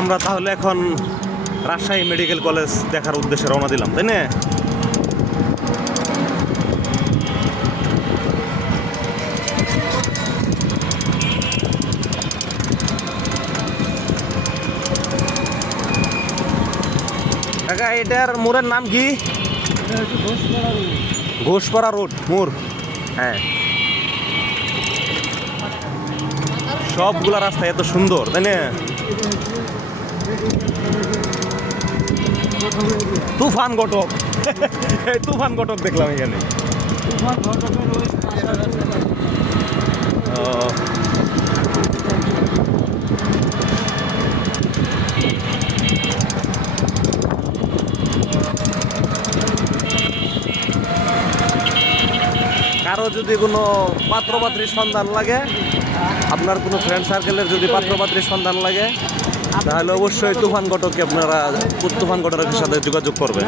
আমরা তাহলে এখন রাজশাহী মেডিকেল কলেজ দেখার উদ্দেশ্যে রওনা দিলাম, তাই না? কাকা এটার মোড়ের নাম কি? ঘোষপাড়া রোড মোড়। হ্যাঁ, সবগুলা রাস্তা এত সুন্দর, তাই না? তুফান ঘটক, এই তুফান ঘটক দেখলাম এখানে। কারো যদি কোনো পাত্রপাত্রীর সন্ধান লাগে, আপনার কোনো ফ্রেন্ড সার্কেলের যদি পাত্রপাত্রীর সন্ধান লাগে, তাহলে অবশ্যই তুফান ঘটককে আপনারা তুফান ঘটকের সাথে যোগাযোগ করবেন।